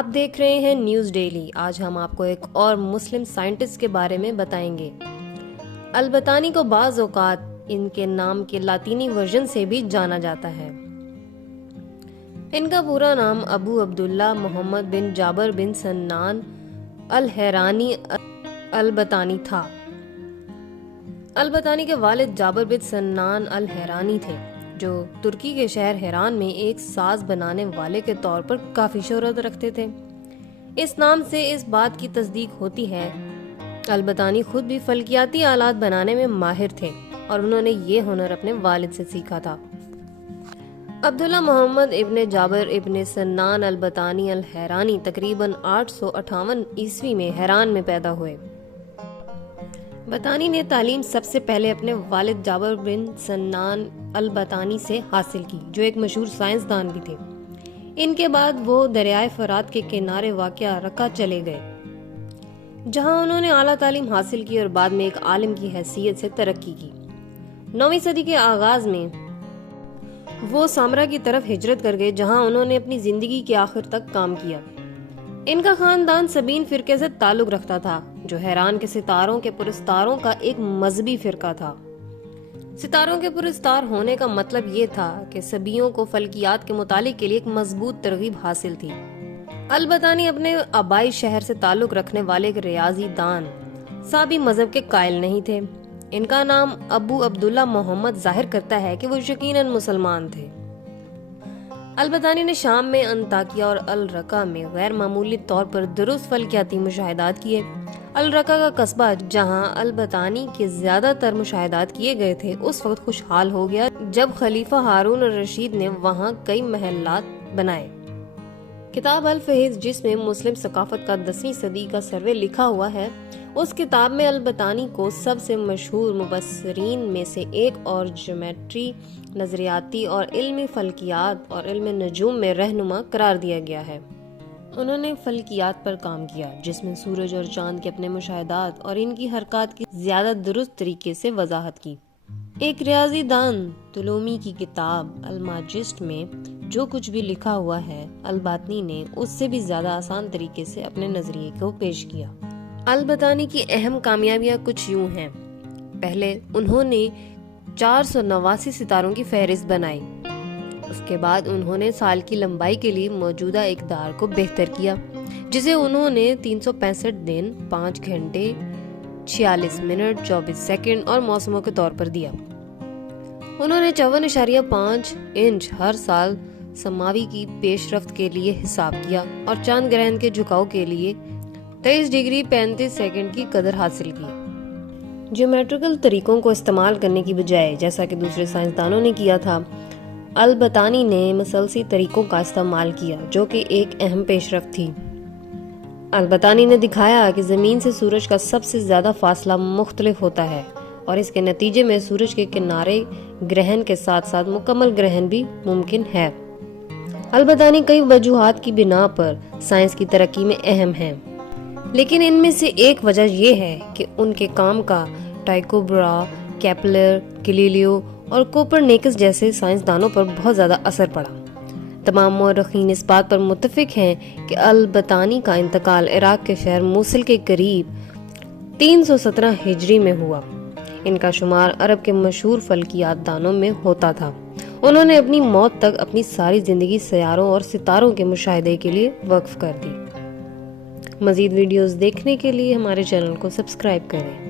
آپ دیکھ رہے ہیں نیوز ڈیلی۔ آج ہم آپ کو ایک اور مسلم سائنٹسٹ کے بارے میں بتائیں گے۔ البتانی کو بعض اوقات ان کے نام کے لاطینی ورژن سے بھی جانا جاتا ہے۔ ان کا پورا نام ابو عبداللہ محمد بن جابر بن سنان الحیرانی البتانی تھا۔ البتانی کے والد جابر بن سنان الحیرانی تھے، جو ترکی کے شہر حیران میں ایک ساز بنانے والے کے طور پر کافی شہرت رکھتے تھے۔ اس نام سے اس بات کی تصدیق ہوتی ہے البتانی خود بھی فلکیاتی آلات بنانے میں ماہر تھے اور انہوں نے یہ ہنر اپنے والد سے سیکھا تھا۔ عبداللہ محمد ابن جابر ابن سنان البتانی الحیرانی تقریباً 858 عیسوی میں حیران میں پیدا ہوئے۔ بتانی نے تعلیم سب سے پہلے اپنے والد جابر بن سنان البتانی سے حاصل کی، جو ایک مشہور سائنسدان بھی تھے۔ ان کے بعد وہ دریائے فرات کے کنارے واقع رقہ چلے گئے، جہاں انہوں نے اعلیٰ تعلیم حاصل کی اور بعد میں ایک عالم کی حیثیت سے ترقی کی۔ 9ویں صدی کے آغاز میں وہ سامرا کی طرف ہجرت کر گئے، جہاں انہوں نے اپنی زندگی کے آخر تک کام کیا۔ ان کا خاندان سبین فرقے سے تعلق رکھتا تھا، جو حیران کے ستاروں کے پرستاروں کا ایک مذہبی فرقہ تھا۔ ستاروں کے پرستار ہونے کا مطلب یہ تھا کہ سبیوں کو فلکیات کے مطالعے کے لیے ایک مضبوط ترغیب حاصل تھی۔ البتانی اپنے آبائی شہر سے تعلق رکھنے والے ایک ریاضی دان سابی مذہب کے قائل نہیں تھے۔ ان کا نام ابو عبداللہ محمد ظاہر کرتا ہے کہ وہ یقیناً مسلمان تھے۔ البتانی نے شام میں انطاکیہ اور الرقہ میں غیر معمولی طور پر درست فلکیاتی مشاہدات کیے۔ الرقہ کا قصبہ، جہاں البتانی کے زیادہ تر مشاہدات کیے گئے تھے، اس وقت خوشحال ہو گیا جب خلیفہ ہارون الرشید نے وہاں کئی محلات بنائے۔ کتاب الفہرست، جس میں مسلم ثقافت کا 10ویں صدی کا سروے لکھا ہوا ہے، اس کتاب میں البتانی کو سب سے مشہور مبصرین میں سے ایک اور جیومیٹری، نظریاتی اور علمی فلکیات اور علم نجوم میں رہنما قرار دیا گیا ہے۔ انہوں نے فلکیات پر کام کیا، جس میں سورج اور چاند کے اپنے مشاہدات اور ان کی حرکات کی زیادہ درست طریقے سے وضاحت کی۔ ایک ریاضی دان طولمی کی کتاب الماجسٹ میں جو کچھ بھی لکھا ہوا ہے، البتانی نے اس سے بھی زیادہ آسان طریقے سے اپنے نظریے کو پیش کیا۔ البتانی کی اہم کامیابیاں کچھ یوں ہیں۔ پہلے انہوں نے 489 ستاروں کی فہرست بنائی۔ اس کے بعد انہوں نے سال کی لمبائی کے لیے موجودہ اقدار کو بہتر کیا، جسے انہوں نے 365 دن، 5 گھنٹے، 46 منٹ، 24 سیکنڈ اور موسموں کے طور پر دیا۔ انہوں نے 54.5 انچ ہر سال سماوی کی پیش رفت کے لیے حساب کیا اور چاند گرہن کے جھکاؤ کے لیے 23 ڈگری 35 سیکنڈ کی قدر حاصل کی۔ جیومیٹریکل طریقوں کو استعمال کرنے کی بجائے، جیسا کہ دوسرے سائنسدانوں نے کیا تھا، البتانی نے مسلسی طریقوں کا استعمال کیا، جو کہ ایک اہم پیش رفت تھی۔ البتانی نے دکھایا کہ زمین سے سورج کا سب سے زیادہ فاصلہ مختلف ہوتا ہے اور اس کے نتیجے میں سورج کے کنارے گرہن کے ساتھ ساتھ مکمل گرہن بھی ممکن ہے۔ البتانی کئی وجوہات کی بنا پر سائنس کی ترقی میں اہم ہیں، لیکن ان میں سے ایک وجہ یہ ہے کہ ان کے کام کا ٹائکو برا، کیپلر، گلیلیو اور کوپرنیکس جیسے سائنسدانوں پر بہت زیادہ اثر پڑا۔ تمام مورخین اس بات پر متفق ہیں کہ البتانی کا انتقال عراق کے شہر موصل کے قریب 317 ہجری میں ہوا۔ ان کا شمار عرب کے مشہور فلکیات دانوں میں ہوتا تھا۔ انہوں نے اپنی موت تک اپنی ساری زندگی سیاروں اور ستاروں کے مشاہدے کے لیے وقف کر دی۔ مزید ویڈیوز دیکھنے کے لیے ہمارے چینل کو سبسکرائب کریں۔